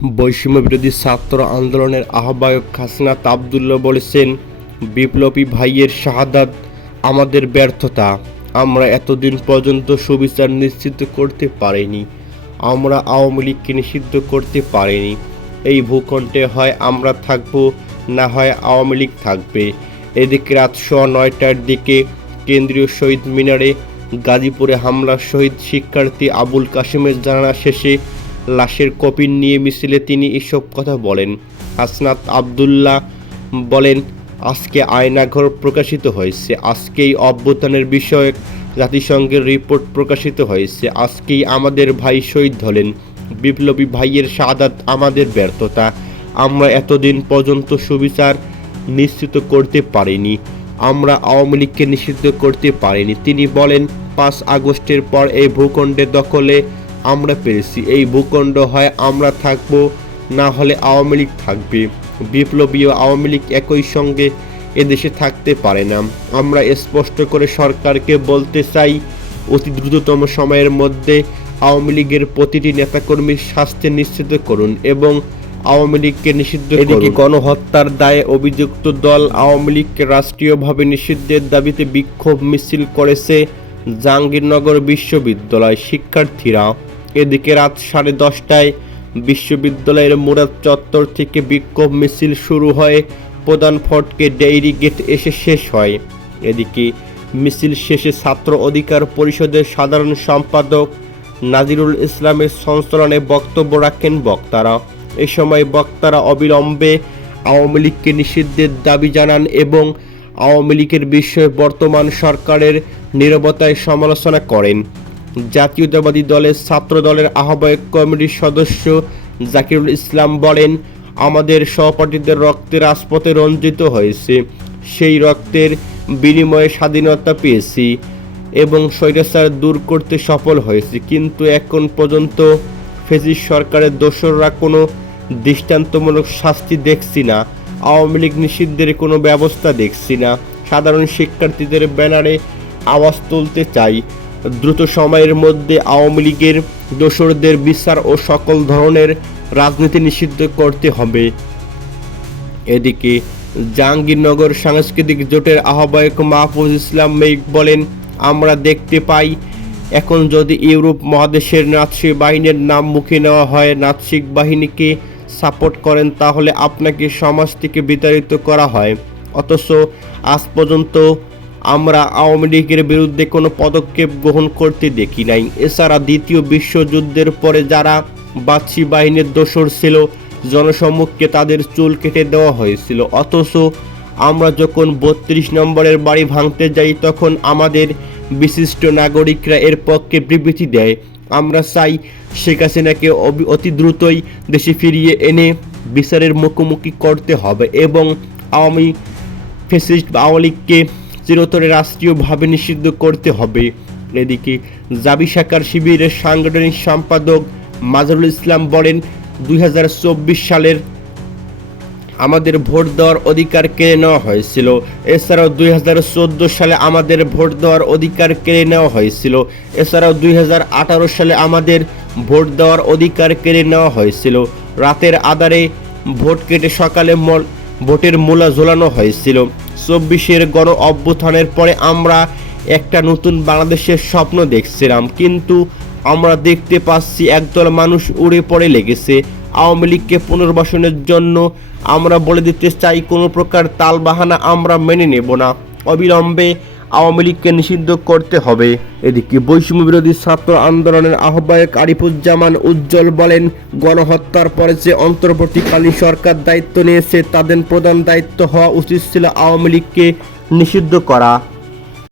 বৈষম্যবিরোধী ছাত্র আন্দোলনের আহ্বায়ক হাসনাত আবদুল্লাহ বলেছেন, বিপ্লবী ভাইয়ের শাহাদাত আমাদের ব্যর্থতা। আমরা এতদিন পর্যন্ত সুবিচার নিশ্চিত করতে পারিনি। আমরা আওয়ামী লীগকে নিষিদ্ধ করতে পারিনি। এই ভূখণ্ডে হয় আমরা থাকব, না হয় আওয়ামী লীগ থাকবে। এদিকে রাত 9:15টার দিকে কেন্দ্রীয় শহীদ মিনারে গাজীপুরে হামলার শহীদ শিক্ষার্থী আবুল কাশেমের জানাজা শেষে লাশের কফিন নিয়ে মিছিলে তিনি এসব কথা বলেন। হাসনাত আবদুল্লাহ বলেন, আজকে আয়নাঘর প্রকাশিত হয়েছে, আজকেই অভ্যুত্থানের বিষয়ক জাতিসংঘের রিপোর্ট প্রকাশিত হয়েছে, আজকেই আমাদের ভাই শহীদ হলেন। বিপ্লবী ভাইয়ের শাহাদাত আমাদের ব্যর্থতা। আমরা এতদিন পর্যন্ত সুবিচার নিশ্চিত করতে পারিনি। আমরা আওয়ামী লীগকে নিষিদ্ধ করতে পারিনি। তিনি বলেন, 5 আগস্টের পর এই ভূখণ্ডে দখলে আমরা পেরেছি। এই ভূখণ্ড হয় আমরা থাকব, না হলে আওয়ামী লীগ থাকবে। বিপ্লবী ও আওয়ামী লীগ একই সঙ্গে এদেশে থাকতে পারে না। আমরা স্পষ্ট করে সরকারকে বলতে চাই, অতি দ্রুততম সময়ের মধ্যে আওয়ামী লীগের প্রতিটি নেতাকর্মীর শাস্তি নিশ্চিত করুন এবং আওয়ামী লীগকে নিষিদ্ধ করুন। এদিকে গণহত্যার দায়ে অভিযুক্ত দল আওয়ামী লীগকে রাষ্ট্রীয়ভাবে নিষিদ্ধের দাবিতে বিক্ষোভ মিছিল করেছে জাহাঙ্গীরনগর বিশ্ববিদ্যালয় শিক্ষার্থীরা। এদিকে রাত 10:30টায় বিশ্ববিদ্যালয়ের মুরাদ চত্বর থেকে বিক্ষোভ মিছিল শুরু হয়, প্রধান ফটকে ডেইরি গেট এসে শেষ হয়। এদিকে মিছিল শেষে ছাত্র অধিকার পরিষদের সাধারণ সম্পাদক নাজিরুল ইসলামের সঞ্চালনে বক্তব্য রাখেন বক্তারা। এ সময় বক্তারা অবিলম্বে আওয়ামী লীগকে নিষিদ্ধের দাবি জানান এবং আওয়ামী লীগের বিষয়ে বর্তমান সরকারের নীরবতায় সমালোচনা করেন। জাতীয়তাবাদী দলের ছাত্র দলের আহ্বায়ক কমিটির সদস্য জাকিরুল ইসলাম বলেন, আমাদের সহপাঠীদের রক্তে রাজপথে রঞ্জিত হয়েছে, সেই রক্তের বিনিময়ে স্বাধীনতা পেয়েছি এবং স্বৈরাচার দূর করতে সফল হয়েছি, কিন্তু এখন পর্যন্ত ফ্যাসিস্ট সরকারের দোসররা কোনো দৃষ্টান্তমূলক শাস্তি দেখছি না, আওয়ামী লীগ নিষিদ্ধের কোনো ব্যবস্থা দেখছি না। সাধারণ শিক্ষার্থীদের ব্যানারে আওয়াজ তুলতে চাই, দ্রুত সময়ের মধ্যে আওয়ামী লীগের দোসরদের বিচার ও সকল ধরনের রাজনীতি নিষিদ্ধ করতে হবে। এদিকে জাহাঙ্গীরনগর সাংস্কৃতিক জোটের আহ্বায়ক মাহফুজ ইসলাম মেঘ বলেন, আমরা দেখতে পাই এখন যদি ইউরোপ মহাদেশের নাৎসি বাহিনীর নাম মুখে নেওয়া হয়, নাৎসিক বাহিনীকে সাপোর্ট করেন, তাহলে আপনাকে সমাজ থেকে বিতাড়িত করা হয়। অথচ আজ পর্যন্ত আমরা আওয়ামী লীগের বিরুদ্ধে কোনো পদক্ষেপ গ্রহণ করতে দেখি নাই। এছাড়া দ্বিতীয় বিশ্বযুদ্ধের পরে যারা বাদশি বাহিনীর দোসর ছিল, জনসম্মুখে তাদের চুল কেটে দেওয়া হয়েছিল। অথচ আমরা যখন 32 নম্বরের বাড়ি ভাঙতে যাই, তখন আমাদের বিশিষ্ট নাগরিকরা এর পক্ষে বিবৃতি দেয়। আমরা চাই শেখ হাসিনাকে অতি দ্রুতই দেশে ফিরিয়ে এনে বিচারের মুখোমুখি করতে হবে এবং আওয়ামী ফ্যাসিস্ট আওয়ামী লীগকে চিরতরে রাষ্ট্রীয়ভাবে নিষিদ্ধ করতে হবে। এদিকে জাবি শাখার শিবিরের সাংগঠনিক সম্পাদক মাজহারুল ইসলাম বলেন, 2024 সালের আমাদের ভোট দেওয়ার অধিকার কেড়ে নেওয়া হয়েছিল। এছাড়াও 2014 সালে আমাদের ভোট দেওয়ার অধিকার কেড়ে নেওয়া হয়েছিল। এছাড়াও 2018 সালে আমাদের ভোট দেওয়ার অধিকার কেড়ে নেওয়া হয়েছিল। রাতের আধারে ভোট কেটে সকালে ভোটের মূলা ঝোলানো হয়েছিল। 24-এর গণ অভ্যুত্থানের পরে আমরা একটা নতুন বাংলাদেশের স্বপ্ন দেখছিলাম, কিন্তু আমরা দেখতে পাচ্ছি একদল মানুষ উড়ে পড়ে লেগেছে। আওয়ামী লীগকে পুনর্বাসনের জন্য আমরা বলে দিতে চাই, কোনো প্রকার তালবাহানা আমরা মেনে নেব না। অবিলম্বে আওয়ামী লীগকে নিষিদ্ধ করতে হবে। এদিকে বৈষম্য বিরোধী ছাত্র আন্দোলনের আহ্বায়ক আরিফুজ্জামান উজ্জ্বল বলেন, গণহত্যার পরে যে অন্তর্বর্তীকালীন সরকার দায়িত্ব নিয়েছে, তাদের প্রধান দায়িত্ব হওয়া উচিত ছিল আওয়ামী লীগকে নিষিদ্ধ করা।